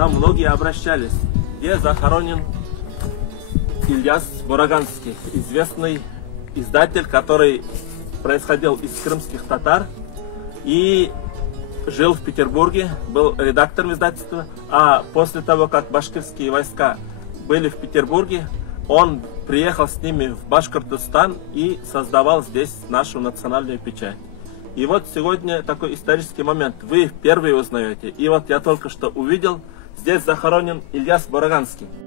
нам многие обращались, где захоронен İlyas Boraganskiyniñ, известный издатель, который происходил из крымских татар и жил в Петербурге, был редактором издательства, а после того, как башкирские войска были в Петербурге, он приехал с ними в Башкортостан и создавал здесь нашу национальную печать. И вот сегодня такой исторический момент, вы впервые узнаете, и вот я только что увидел, здесь захоронен İlyas Boraganskiyniñ.